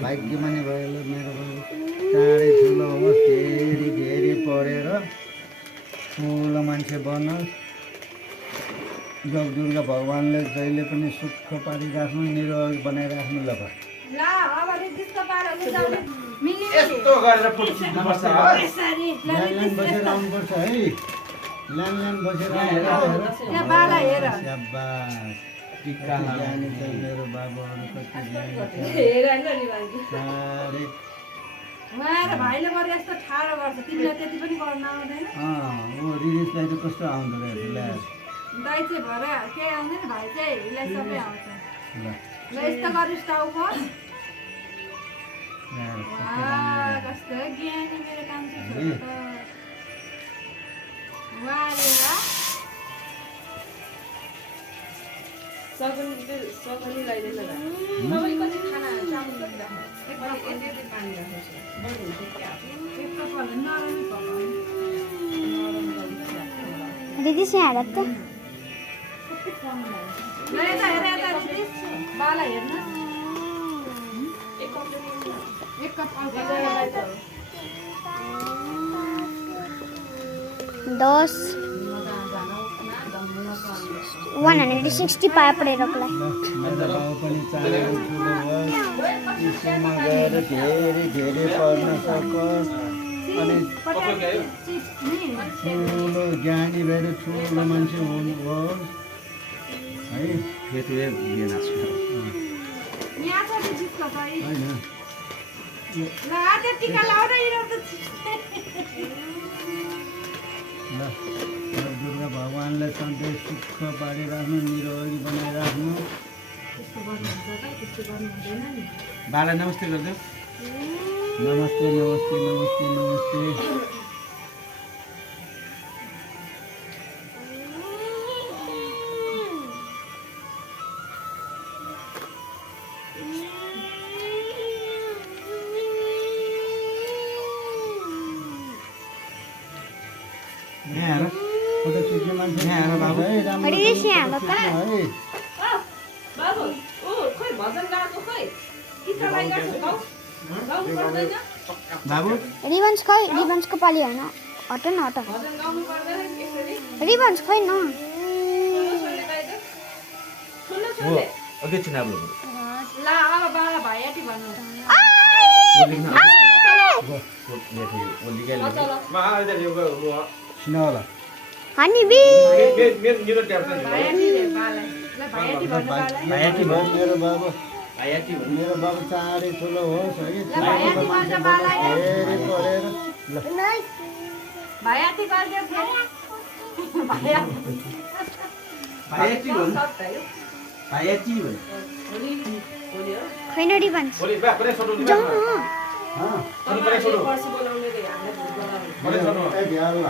भाग्यमानी भयो मेरो चाँडै ठुलो होस् धेरै धेरै पढेर ठुलो मान्छे बनोस् जगदुर्गा भगवान्ले जहिले पनि सुख पारिराख्नु निरोग बनाइराख्नु ल यस्तो गरेर फोटो खिच्नुपर्छ ल्यान बसेर आउनुपर्छ है ल्यान बसेर ज्ञानी छ मेरो बाबाहरू कति रिरिसलाई त कस्तो आउँदो रहेछ दाइ चाहिँ भएर केही आउँदैन भाइ चाहिँ यसलाई सबै आउँछ ल यस्तो गरिस् टाउ पर कस्तो ज्ञानी मेरो काम चाहिँ सकली लगाइदिएन र तपाईँ कति खाना चामल यति पानी दिदी से आएर त बाला हेर्न 160 पाए पढेर कसलाई धेरै धेरै पढ्न सकोस् अनि ठुलो ज्ञानी भएर ठुलो मान्छे हुनुहोस् है दुर्गा भगवान्ले सधैँ सुख पारिराख्नु निरोगी बनाइराख्नु बाला नमस्ते गर्दै नमस्ते नमस्ते नमस्ते नमस्ते बाबु रिबन्स खै रिबन्सको पाली होइन हट न हट रिबन्स खै न ओके चुनाव लो ला अब बाला भाइयाटी भन्नु सिनौला हानी बी मेरो ट्याब भाइयाटी रे बाला ल भाइयाटी भन्नु बाला भाइयाटी मेरो बाबु भाइयाटी मेरो बाबु चाँडै ठुलो होस् है भाइयाटी भन्छ बाला धेरै पढेर ल भाइयाटी गर्दै फेरि भाइयाटी भाइयाटी भन् भाइयाटी भन् खैन रिबन्स भोलि बा परे छोडो नि जाऊ न अनि परे छोडो पर्सि बोलाउने रे हामीले भोट बोलाउने परे छोडो ए भ्याल ल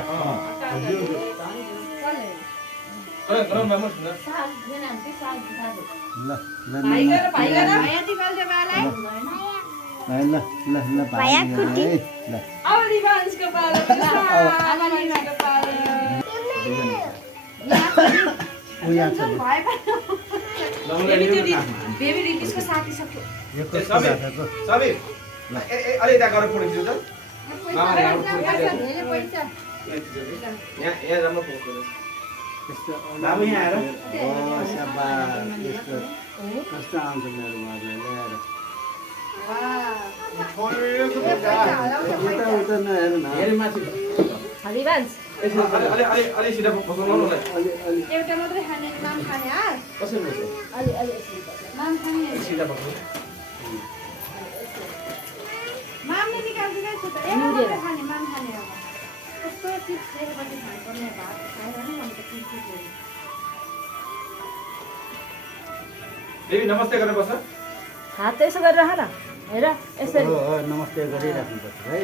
अरे गरम मामु सुन साग दिन हामी साग खाएको ल ल भाइयाटी गर्दै बाला ल ल ल ल भाया कुटी ल अब रिभान्सको पालो अब रिभान्सको पालो पुगेको छ नि। भए पनि नमुलाई बेबी त्यो लिनु न। बेबी रिलिजको साथी सक्यो यो ए, कस्तो सबै भएको छ? सबै अलि यता गएर फोटो खिच्नु त मामाले हाम्रो फोटो खिच्नु। धेरै पैसा यहाँ राम्रो फोटो खिच्नु। यस्तो बाबु यहाँ आएर। साबास, यस्तो कस्तो आउँछ मेरो बाबुलाई ल्याएर। यता उता नहेर न। हेरि माथि हरिवंश अलि सिधा बसाउनु न उसलाई। अलि एउटा मात्रै खाने माम खाने हाल कसरी बस्छ माम खाने सिधा बस्नु। मामले निकाल्दिनै छु त एउटा मात्रै खाने माम खाने अब कस्तो चिज दिएपछि खानुपर्ने भात खाएर नि अन्त चिज चिज देवी नमस्ते गरेर बस्छ। हात यसो गरेर राख न हेर यसरी हो हो नमस्ते गरिराख्नुपर्छ है।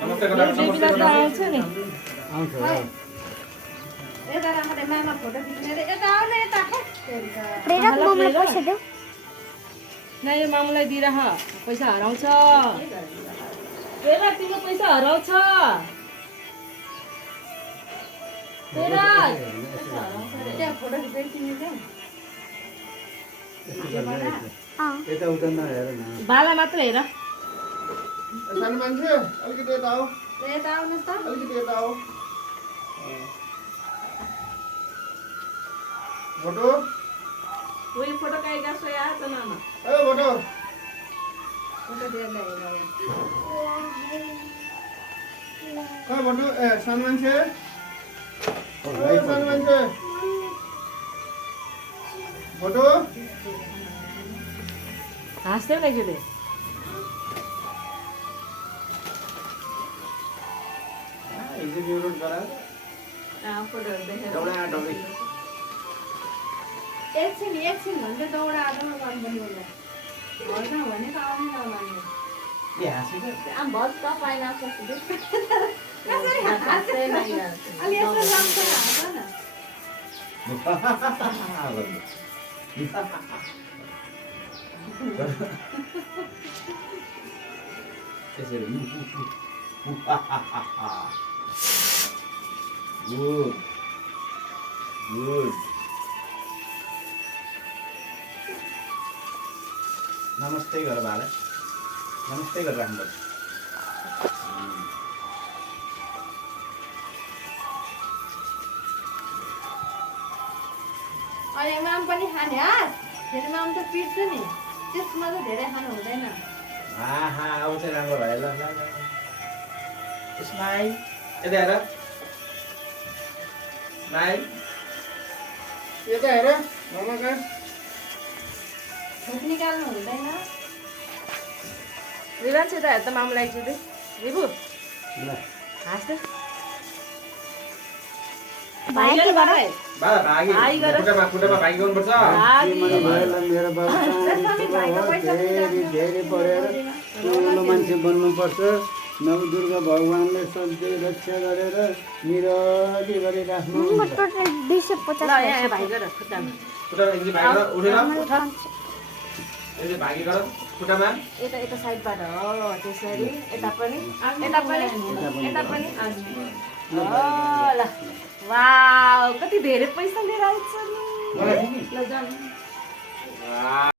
नमस्ते गरेर मेरो बेबीलाई त आउँछ नि आउँछ हो। यता राखेर मामा फोटो खिच्ने रे यता आउन यता खै प्रेरक मोमलाई पैसा देऊ। न यो मामुलाई दिइराख पैसा हराउँछ प्रेरक तिम्रो पैसा हराउँछ प्रेरक त्यहाँ फोटो खिचेर तिमी चाहिँ यस्तो गरेर यस्तो। अँ यता उता नहेर न। बाला मात्र हेर सानो मान्छे अलिकति यता आऊ। यता आउनुहोस् त अलिकति यता आऊ। फोटो उयो फोटो काहीँ गर्छ यार त नामा ए फोटो फोटो दिएर ल्याएर कहाँ फोटो ए सानो मान्छे हो भाइ सानो मान्छे फोटो हाँस्दै रहेछ त्यो हिजो न्युरोड गराएर फोटोहरू देखेर दौडा दौडी एकछिन भन्छ दौडा गर्नुपर्ने होला होइन भने त आउनै नलाग्ने के हाँसेको आम भत्त पाइला सक्छु कसरी हाँस्छ अलि यसो लाग्छ हाँस न त्यसरी गुड गुड नमस्ते गर भाला नमस्ते गरेर राख्नुपर्छ अनि माम पनि खाने हाँस फेरि माम त पिट्छ नि त्यसमा त धेरै खानु हुँदैन आहा अब चाहिँ राम्रो भयो ल ल ल स्माइल यता हेर स्माइल यता हेर मामा कहाँ थुक निकाल्नु हुँदैन रिवान चाहिँ त हेर त मामुलाई चाहिँ रिबु ल हाँस्दै भाइ के गर बाबा भागी भागी गर। खुट्टामा भागी गर्नुपर्छ मेरो भाइलाई मेरो बाबु धेरै धेरै पढेर ठुलो मान्छे बन्नुपर्छ। नवदुर्गा भगवान्ले सधैँ रक्षा गरेर निरोगी गरिराख्नु। म टोटल 250 ल यहाँ भाइ गर खुट्टामा खुट्टामा एकचोटि भागी गर उठेर मलाई 500 एकचोटि भागी गर खुट्टामा यता यता साइडबाट हो त्यसरी यता पनि यता पनि ल वाउ कति धेरै पैसा लिएर आउँछ नि मलाई ल जानु